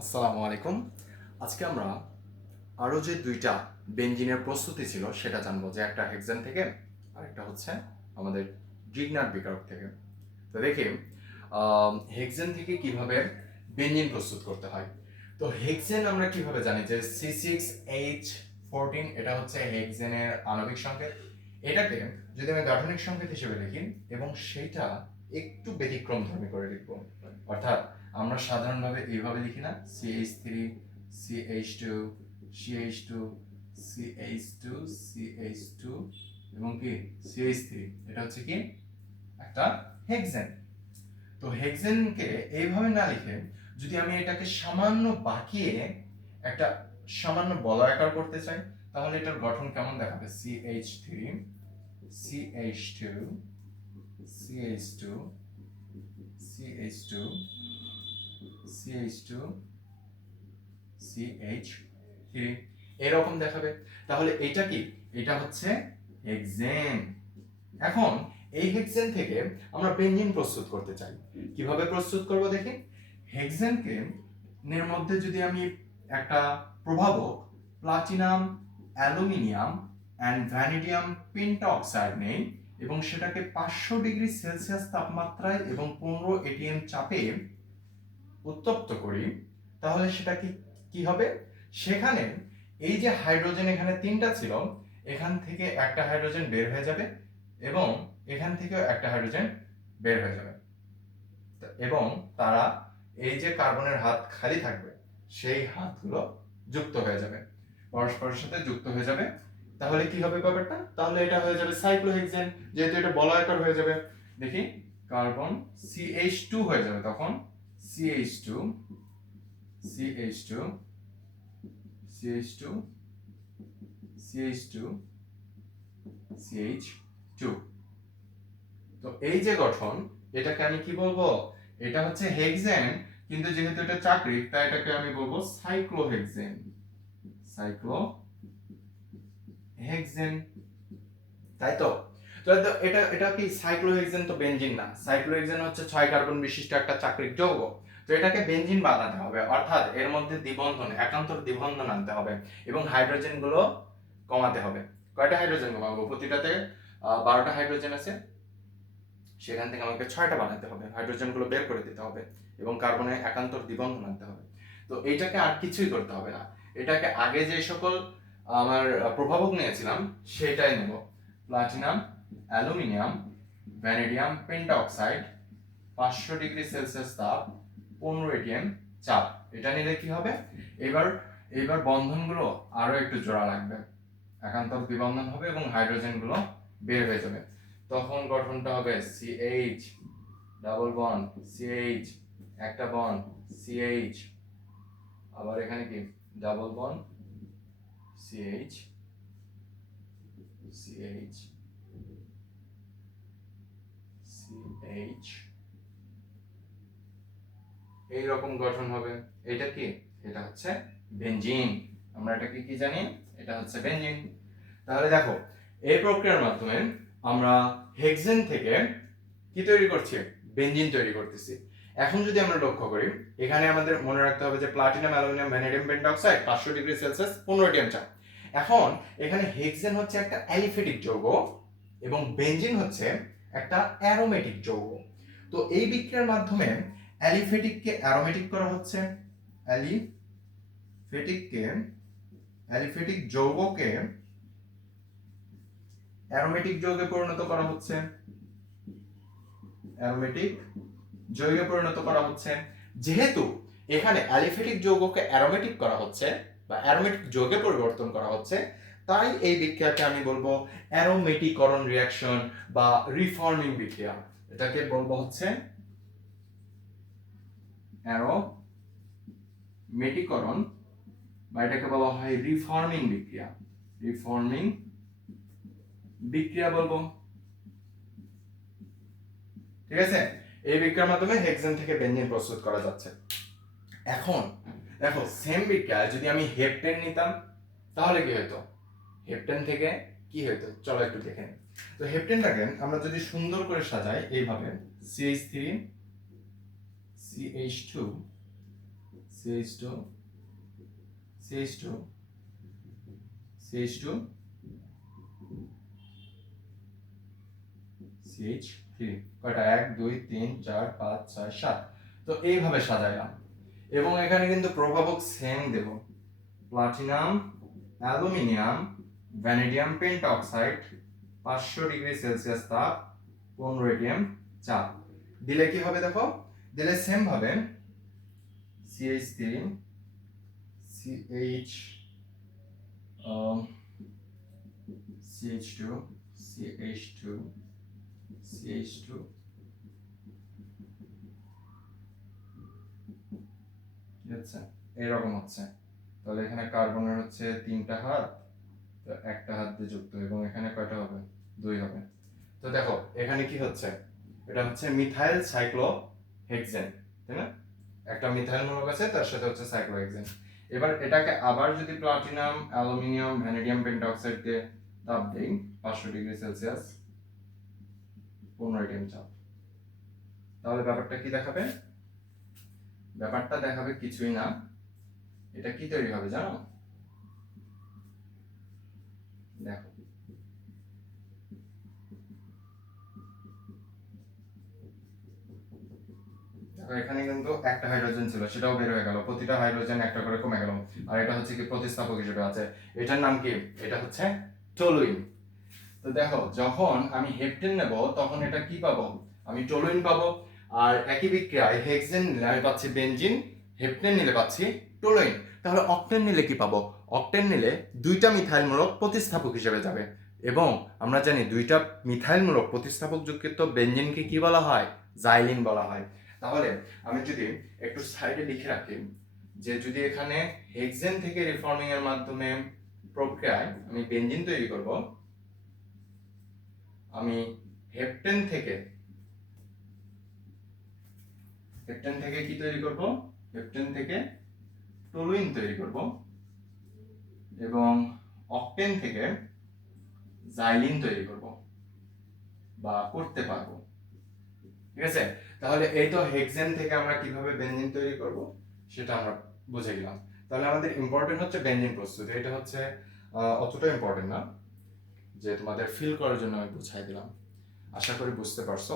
আসসালামু আলাইকুম। আজকে আমরা আরও যে দুইটা বেনজিনের প্রস্তুতি ছিল সেটা জানবো, যে একটা হেক্সেন থেকে আর একটা হচ্ছে আমাদের গ্রিগনার বিকারক থেকে। তো দেখি হেক্সেন থেকে কিভাবে বেনজিন প্রস্তুত করতে হয়। তো হেক্সেন আমরা কিভাবে জানি যে C6H14 এটা হচ্ছে হেক্সেনের আণবিক সংকেত। এটাকে যদি আমি গাঠনিক সংকেত হিসেবে লিখি এবং সেইটা একটু ব্যতিক্রমধর্মী করে লিখবো, অর্থাৎ আমরা সাধারণভাবে এইভাবে লিখি না, CH3 CH2 CH2 CH2 CH2 এবং কি CH3, এটা হচ্ছে কি একটা হেক্সেন। তো হেক্সেনকে এইভাবে না লিখে যদি আমি এটাকে সামান্য বাঁকিয়ে একটা সামান্য বলয়াকার করতে চাই, তাহলে এটার গঠন কেমন দেখাবে? CH3 CH2 CH2 CH2 CH2 CH3 এরকম দেখাবে। তাহলে এটা কি? এটা হচ্ছে হেক্সেন। এখন এই হেক্সেন থেকে আমরা বেনজিন প্রস্তুত করতে চাই। কিভাবে প্রস্তুত করব দেখি। হেক্সেনকে এর মধ্যে যদি আমি একটা প্রভাবক প্লাটিনাম অ্যালুমিনিয়াম অ্যান্ড ভ্যানিডিয়াম পেন্টঅক্সাইড নেই এবং সেটাকে 500 ডিগ্রি সেলসিয়াস তাপমাত্রায় এবং 15 এটিএম চাপে উত্তপ্ত করি, তাহলে সেটা কি কি হবে? সেখানে এই যে হাইড্রোজেন এখানে তিনটা ছিল, এখান থেকে একটা হাইড্রোজেন বের হয়ে যাবে এবং এখান থেকেও একটা হাইড্রোজেন বের হয়ে যাবে এবং তারা এই যে কার্বনের হাত খালি থাকবে সেই হাতগুলো যুক্ত হয়ে যাবে, পরস্পরের সাথে যুক্ত হয়ে যাবে। তাহলে কি হবে ব্যাপারটা? তাহলে এটা হয়ে যাবে সাইক্লোহেক্সেন, যেহেতু এটা বলয়াকার হয়ে যাবে। দেখি, কার্বন CH2 হয়ে যাবে তখন CH2 CH2 CH2 CH2 CH2। তো এই যে গঠন, এটাকে আমি কি বলবো? এটা হচ্ছে হেক্সেন, কিন্তু যেহেতু এটা চাকরিক তাই এটাকে আমি বলবো সাইক্লোহেক্সেন। সাইক্লোহেক্সেন, তাই তো? তো এটা এটা কি সাইক্লোহেক্সেন? তো বেনজিন না। সাইক্লোহেক্সেন হচ্ছে 6 কার্বন বিশিষ্ট একটা চাকরিক যৌগ। তো এটাকে বেনজিন বানাতে হবে, অর্থাৎ এর মধ্যে দ্বিবন্ধন, একান্তর দ্বিবন্ধন আনতে হবে এবং হাইড্রোজেন গুলো কমাতে হবে। কয়টা হাইড্রোজেন কমাবো? প্রতিটাতে 12টা হাইড্রোজেন আছে, সেখান থেকে আমাকে 6টা বানাতে হবে, হাইড্রোজেন গুলো বের করে দিতে হবে এবং কার্বনে একান্তর দ্বিবন্ধন আনতে হবে। তো এইটাকে আর কিছুই করতে হবে না, এটাকে আগে যে সকল আমার প্রভাবক নিয়েছিলাম সেটাই নেব। Platinum aluminium vanadium pentoxide 500 degree Celsius তাপ 15 এটিএম চাপ, এটা নিলে কি হবে? এবার এবার বন্ধনগুলো আরো একটু জোড়া লাগবে, একান্তর দ্বিবন্ধন হবে এবং হাইড্রোজেন গুলো বের হয়ে যাবে। তখন গঠনটা হবে CH ডাবল বন্ড CH, একটা বন্ড CH, আবার এখানে কি double bond CH CH CH, এই রকম গঠন হবে। এটা কি? এটা হচ্ছে বেনজিন। আমরা এটাকে কি জানি? এটা হচ্ছে বেনজিন। তাহলে দেখো, এই প্রক্রিয়ার মাধ্যমে আমরা হেক্সেন থেকে কি তৈরি করছি? বেনজিন তৈরি করতেছি। এখন যদি আমরা লক্ষ্য করি, এখানে আমাদের মনে রাখতে হবে যে platinum aluminium vanadium পেন্টঅক্সাইড 500 degree Celsius 15 ATM চাপ। এখন এখানে হেক্সেন হচ্ছে একটা অ্যালিফেটিক যৌগ এবং বেনজিন হচ্ছে একটা অ্যারোমেটিক যৌগ। তো এই বিক্রিয়ার মাধ্যমে অ্যালিফেটিককে অ্যারোমেটিক করা হচ্ছে, অ্যালিফেটিককে অ্যালিফেটিক যৌগকে অ্যারোমেটিক যৌগে পরিণত করা হচ্ছে, অ্যারোমেটিক যৌগে পরিণত করা হচ্ছে। যেহেতু এখানে অ্যালিফেটিক যৌগকে অ্যারোমেটিক করা হচ্ছে বা অ্যারোমেটিক যৌগে পরিবর্তন করা হচ্ছে, তাই এই বিক্রিয়াকে আমি বলবো অ্যারোমেটিকরণ রিঅ্যাকশন বা রিফর্মিং বিক্রিয়া। এটাকে বলবো হচ্ছে অ্যারোমেটিকরণ, বা এটাকে বলা হয় রিফর্মিং বিক্রিয়া। রিফর্মিং বিক্রিয়া বলবো, ঠিক আছে? এই বিক্রিয়ার মাধ্যমে হেক্সেন থেকে বেনজিন প্রস্তুত করা যাচ্ছে। এখন দেখো, সেম বিক্রিয়া যদি আমি হেপটেন নিতাম তাহলে কি হতো? হেপটেন থেকে কি হতো চলো একটু দেখে নিই। তো হেপটেনটাকে আমরা যদি সুন্দর করে সাজাই এইভাবে, CH3 CH2 CH2 CH2 CH2 CH3 কয়টা 1 2 3 4 5 6 7। তো এইভাবে সাজাইলাম এবং এখানে কিন্তু প্রভাবক সেম দেব, platinum aluminium vanadium pentoxide 500 degree Celsius তাপ 15 atm চাপ দিলে কি হবে দেখো, দিলে সেম ভাবে CH3 CH CH2 CH2 CH2 হচ্ছে এরকম হচ্ছে। তাহলে এখানে কার্বনের হচ্ছে 3টা হাত, তো একটা হাত দিয়ে যুক্ত এবং এখানে কয়টা হবে 2 হবে। তো দেখো এখানে কি হচ্ছে, এটা হচ্ছে মিথাইল সাইক্লোহেক্সেন, তাই না? একটা মিথাইল মূলক আছে তার সাথে হচ্ছে সাইক্লোহেক্সেন। এবার এটাকে আবার যদি প্লাটিনাম অ্যালুমিনিয়াম ভ্যানেডিয়াম পেন্টঅক্সাইড দিয়ে তাপ দেই 500 ডিগ্রি সেলসিয়াস 15 atm চাপ, তাহলে ব্যাপারটা কি দেখাবে? ব্যাপারটা দেখাবে কিছুই না, এটা কি তৈরি হবে জানো? দেখো এখানে কিন্তু একটা হাইড্রোজেন ছিল, সেটাও বের হয়ে গেল, প্রতিটা হাইড্রোজেন একটা করে কমে গেল। আর এটা হচ্ছে কি প্রতিস্থাপক হিসেবে আছে, এটার নাম কি? এটা হচ্ছে টলুইন। তো দেখো যখন আমি হেপটেন নেব তখন এটা কি পাবো? আমি টলুইন পাবো। আর একই বিক্রিয়ায় হেক্সেন নিলে আমি পাচ্ছি বেনজিন, হেপটেন নিলে পাচ্ছি টলুইন। তাহলে অক্টেন নিলে কি পাবো? অক্টেন নিলে দুইটা মিথাইলমূলক প্রতিস্থাপক হিসেবে যাবে এবং আমরা জানি দুইটা মিথাইলমূলক প্রতিস্থাপক যুক্ত বেনজিনকে কি বলা হয়? জাইলিন বলা হয়। তাহলে আমি যদি একটু সাইডে লিখে রাখি যে যদি এখানে হেক্সেন থেকে রিফর্মিং এর মাধ্যমে প্রক্রিয়ায় আমি বেনজিন তৈরি করব, আমি হেপটেন থেকে কি তৈরি করব? হেপটেন থেকে টলুইন তৈরি করব এবং অক্টেন থেকে জাইলিন তৈরি করব বা করতে পারবো। ঠিক আছে? তাহলে এই তো হেক্সেন থেকে আমরা কিভাবে বেনজিন তৈরি করব সেটা আমরা বুঝে গেলাম। তাহলে আমাদের ইম্পর্টেন্ট হচ্ছে বেনজিন প্রস্তুতি। এটা হচ্ছে অতটা ইম্পর্টেন্ট না, যে তোমাদের ফিল করার জন্য আমি বুঝাই দিলাম। আশা করি বুঝতে পারছো।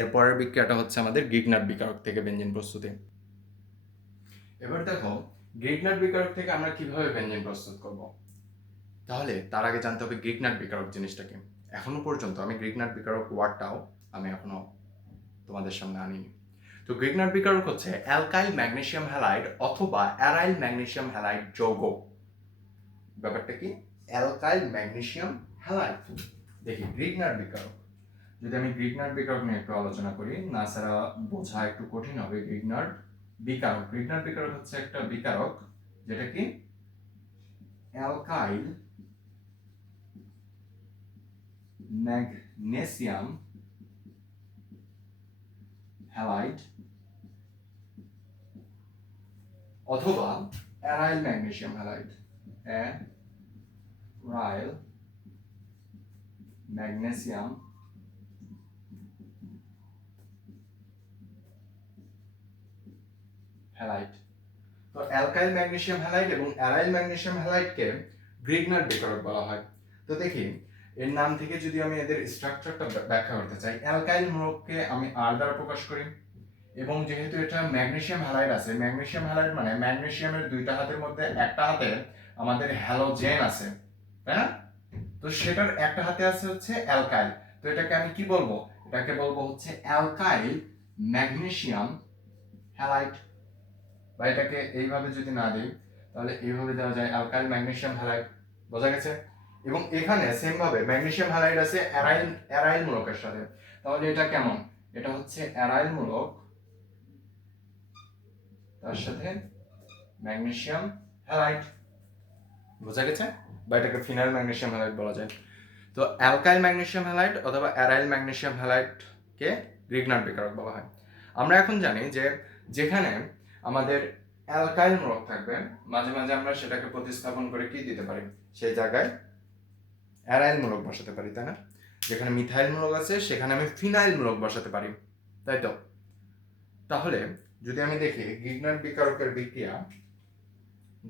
এরপরের বিক্রিয়াটা হচ্ছে আমাদের গ্রিগনাট বিকারক থেকে বেনজিন প্রস্তুতি। এবার দেখো গ্রিগনাট বিকারক থেকে আমরা কিভাবে বেনজিন প্রস্তুত করব। তাহলে তার আগে জানতে হবে গ্রিগনাট বিকারক জিনিসটা কি। এখনো পর্যন্ত আমি গ্রিগনাট বিকারক ওয়ার্ডটাও আমি এখনো তোমাদের সামনে আনিনি। তো গ্রিগনাট বিকারক হচ্ছে অ্যালকাইল ম্যাগনেসিয়াম হ্যালাইড অথবা অ্যারাইল ম্যাগনেসিয়াম হ্যালাইড যৌগ। ব্যাপারটা কি? Alkyl magnesium halide. দেখি গ্রিগনাট বিকারক, যদি আমি গ্রিগনাট বিকারক নিয়ে একটু আলোচনা করি, না ছাড়া বোঝা একটু কঠিন হবে। গ্রিগনাট বিকারক হচ্ছে একটা বিকারক যেটা কি অ্যালকাইল ম্যাগনেসিয়াম হ্যালাইড অথবা aryl magnesium halide. Aryl magnesium halide. তো অ্যালকাইল ম্যাগনেসিয়াম হ্যালাইড এবং অ্যারাইল ম্যাগনেসিয়াম হ্যালাইডকে গ্রিগনাট বিকারক বলা হয়। তো দেখি এর নাম থেকে যদি আমি এদের স্ট্রাকচারটা ব্যাখ্যা করতে চাই, অ্যালকাইল মূলককে আমি আর দ্বারা প্রকাশ করি এবং যেহেতু এটা ম্যাগনেসিয়াম হ্যালাইড আছে, ম্যাগনেসিয়াম হ্যালাইড মানে ম্যাগনেসিয়ামের দুইটা হাতের মধ্যে একটা হাতে আমাদের হ্যালোজেন আছে, তাই না? তো সেটার একটা হাতে আছে হচ্ছে অ্যালকাইল। তো এটাকে আমি কি বলবো? এটাকে বলবো হচ্ছে অ্যালকাইল ম্যাগনেসিয়াম হ্যালাইড। বা এটাকে এইভাবে যদি না দিই তাহলে এইভাবে দেওয়া যায় অ্যালকাইল ম্যাগনেসিয়াম হ্যালাইড। বোঝা গেছে? এবং এখানে সেম ভাবে ম্যাগনেসিয়াম হ্যালাইড আছে অ্যারাইল মূলকের সাথে। তাহলে এটা কেমন? এটা হচ্ছে অ্যারাইল মূলক তার সাথে ম্যাগনেসিয়াম হ্যালাইড। বোঝা গেছে? বা এটাকে ফিনাইল ম্যাগনেসিয়াম হ্যালাইড বলা যায়। তো অ্যালকাইল ম্যাগনেসিয়াম হ্যালাইড অথবা অ্যারাইল ম্যাগনেসিয়াম হ্যালাইডকে গ্রিগনাট বিকারক বলা হয়। আমরা এখন জানি যে যেখানে আমাদের অ্যালকাইল মূলক থাকবে মাঝে মাঝে আমরা সেটাকে প্রতিস্থাপন করে কি দিতে পারি? সেই জায়গায় অ্যারাইল মূলক বসাতে পারি, তাই না? যেখানে মিথাইল মূলক আছে সেখানে আমি ফিনাইল মূলক বসাতে পারি, তাই তো? তাহলে যদি আমি দেখি গিগনার বিকারকের বিক্রিয়া,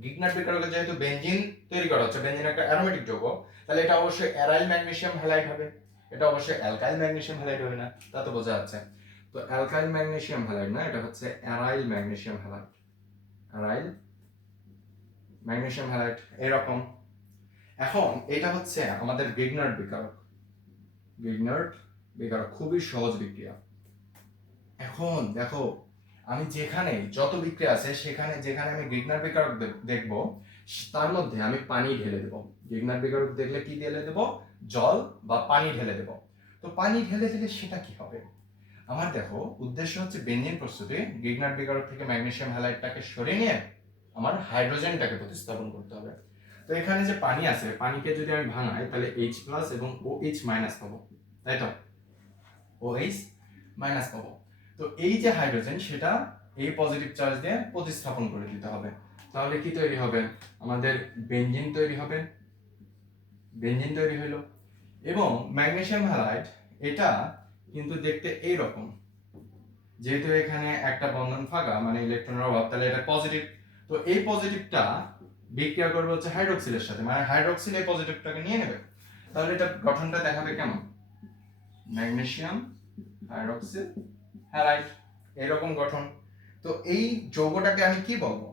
গিগনার বিকারকের যেহেতু বেনজিন তৈরি করা হচ্ছে, বেনজিন একটা অ্যারোমেটিক যৌগ, তাহলে এটা অবশ্যই অ্যারাইল ম্যাগনেসিয়াম হ্যালাইড হবে, এটা অবশ্যই অ্যালকাইল ম্যাগনেসিয়াম হ্যালাইড হবে না, তা তো বোঝা যাচ্ছে। তো অ্যালকাইল ম্যাগনেসিয়াম হ্যালাইড না, এটা হচ্ছে aryl magnesium halide, aryl magnesium halide এরকম। এখন এটা হচ্ছে আমাদের গিগনার বিকারক, গিগনার বিকারক খুবই সহজ বিক্রিয়া। এখন দেখো আমি যেখানে যত বিক্রিয়া আছে সেখানে যেখানে আমি গিগনার বিকারক দেখব তার মধ্যে আমি পানি ঢেলে দেব। গিগনার বিকারক দেখলে কি ঢেলে দেব? জল বা পানি ঢেলে দেব। তো পানি ঢেলে দিলে সেটা কি হবে? আমার দেখো উদ্দেশ্য হচ্ছে বেনজিন প্রস্তুতি, গিগনার বিকারক থেকে ম্যাগনেসিয়াম হ্যালাইডটাকে সরিয়ে নিয়ে আমার হাইড্রোজেনটাকে প্রতিস্থাপন করতে হবে। তো এখানে যে পানি আছে, পানিকে যদি আমি ভাঙাই তাহলে H+ এবং OH- পাবো, তাই তো? OH- পাবো। তো এই যে হাইড্রোজেন সেটা এই পজিটিভ চার্জ দিয়ে প্রতিস্থাপন করে দিতে হবে। তাহলে কি তৈরি হবে? আমাদের বেনজিন তৈরি হবে, বেনজিন তৈরি হলো। এবং ম্যাগনেসিয়াম হ্যালাইড এটা কিন্তু দেখতে এই রকম, যেহেতু এখানে একটা বন্ধন ফাঁকা মানে ইলেকট্রনের অভাব, তাহলে এটা পজিটিভ। তো এই পজিটিভটা বিক্রিয়া করবে হচ্ছে হাইড্রোক্সিলের সাথে, মানে হাইড্রোক্সিল এই পজিটিভটাকে নিয়ে নেবে। তাহলে এটা গঠনটা দেখাবে কেমন? ম্যাগনেসিয়াম হাইড্রোক্সিল হ্যালাইড এরকম গঠন। তো এই যৌগটাকে আমি কি বলবো?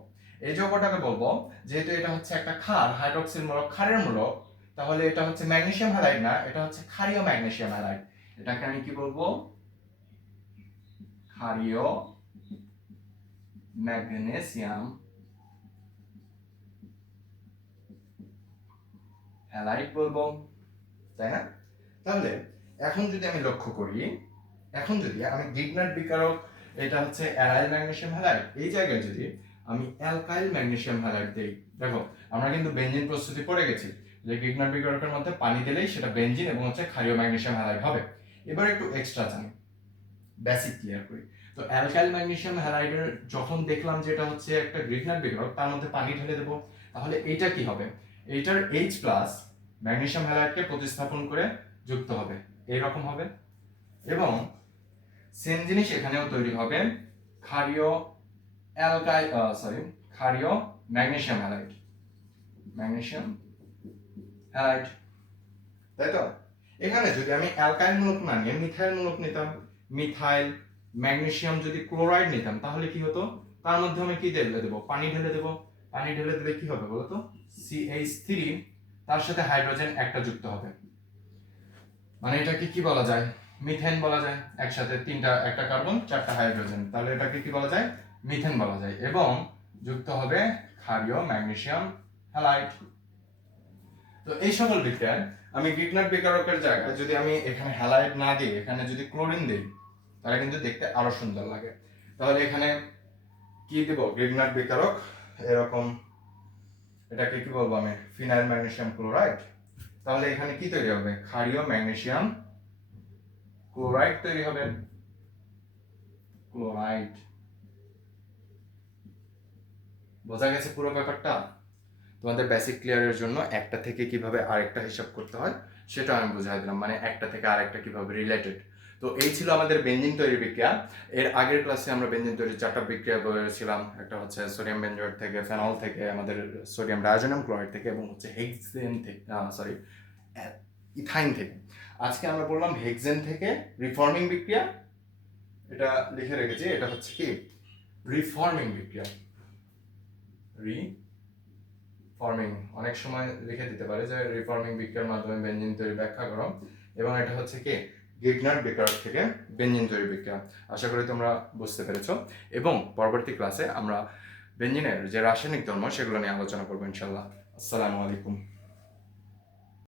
এই যৌগটাকে বলবো, যেহেতু এটা হচ্ছে একটা ক্ষার, হাইড্রোক্সিল মূলক ক্ষারের মূলক, তাহলে এটা হচ্ছে ম্যাগনেসিয়াম হ্যালাইড না, এটা হচ্ছে ক্ষারীয় ম্যাগনেসিয়াম হ্যালাইড। এটাকে আমি কি বলবো? ক্ষারীয় ম্যাগনেসিয়াম হ্যালাইড বলবো, তাই না? তাহলে এখন যদি আমি লক্ষ্য করি, এখন যদি আমি গিগনার বিকারক এটা হচ্ছে অ্যারাইল ম্যাগনেসিয়াম হ্যালাইড, এই জায়গায় যদি আমি অ্যালকাইল ম্যাগনেসিয়াম হ্যালাইড দেই, দেখো আমরা কিন্তু বেনজিন প্রস্তুতি পড়ে গেছি যে গিগনার বিকারকের মধ্যে পানি দিলেই সেটা বেনজিন এবং হচ্ছে ক্ষারীয় ম্যাগনেসিয়াম হ্যালাইড হবে। এবার একটু এক্সট্রা জানি, বেসিক ক্লিয়ার করি। তো অ্যালকাইল ম্যাগনেসিয়াম হ্যালাইডের যখন দেখলাম যে এটা হচ্ছে একটা গিগনার বিকারক, তার মধ্যে পানি ঢেলে দেবো, তাহলে এইটা কি হবে? এইটার H+ ম্যাগনেসিয়াম হ্যালাইডকে প্রতিস্থাপন করে যুক্ত হবে, এইরকম হবে। এবং সেম জিনিস এখানেও তৈরি হবে, ক্ষারীয় ক্ষারীয় ম্যাগনেসিয়াম হ্যালাইড, ম্যাগনেসিয়াম হ্যালাইড, তাই তো? এখানে যদি আমি অ্যালকাইল মূলক না নিয়ে মিথাইল মূলক নিতাম, মিথাইল ম্যাগনেসিয়াম যদি ক্লোরাইড নিতাম, তাহলে কি হতো? তার মধ্যে আমি কি ঢেলে দেবো? পানি ঢেলে দেবো। পানি ঢেলে দিলে কি হবে বলতো? CH3, তার সাথে হাইড্রোজেন একটা যুক্ত হবে, মানে এটাকে কি বলা যায়? মিথেন বলা যায়। একসাথে তিনটা, একটা কার্বন চারটা হাইড্রোজেন, তাহলে এটাকে কি বলা যায়? মিথেন বলা যায়। এবং যুক্ত হবে ক্ষারীয় ম্যাগনেসিয়াম হ্যালাইড। তো এই সকল বিক্রিয়ায় আমি গিগনার বিকারকের জায়গায় যদি আমি এখানে হ্যালাইড না দিই, এখানে যদি ক্লোরিন দিই, তাহলে কিন্তু দেখতে আরো সুন্দর লাগে। তাহলে এখানে কি দেব? গিগনার বিকারক এরকম, এটাকে কি বলবো আমি? Phenyl magnesium chloride. তাহলে এখানে কি তৈরি হবে? ক্ষারীয় ম্যাগনেসিয়াম ক্লোরাইড তৈরি হবে, ক্লোরাইড। বোঝা গেছে পুরো ব্যাপারটা? তোমাদের বেসিক ক্লিয়ারের জন্য একটা থেকে কিভাবে আরেকটা হিসাব করতে হয় সেটা আমি বুঝাই দিলাম, মানে একটা থেকে আরেকটা কিভাবে রিলেটেড। তো এই ছিল আমাদের বেনজিন তৈরি বিক্রিয়া। এর আগের ক্লাসে আমরা বেনজিন তৈরির 4টা বিক্রিয়া বলেছিলাম, একটা হচ্ছে সোডিয়াম বেনজয়েট থেকে, ফেনল থেকে, আমাদের সোডিয়াম ডায়াজোনিয়াম ক্লোরাইড থেকে, এবং হচ্ছে হেক্সেন থেকে, ইথাইন থেকে। আজকে আমরা বললাম হেক্সেন থেকে রিফর্মিং বিক্রিয়া, এটা লিখে রেখেছি, এটা হচ্ছে কি? রিফর্মিং বিক্রিয়া। রিফর্মিং অনেক সময় লিখে দিতে পারে যে রিফর্মিং বিক্রিয়ার মাধ্যমে বেনজিন তৈরি ব্যাখ্যা করো, এবং এটা হচ্ছে কি? গিগনার বিকারক থেকে বেনজিন তৈরি বিক্রিয়া। আশা করি তোমরা বুঝতে পেরেছো, এবং পরবর্তী ক্লাসে আমরা বেনজিনের যে রাসায়নিক ধর্ম সেগুলো নিয়ে আলোচনা করবো ইনশাল্লাহ। আসসালামু আলাইকুম।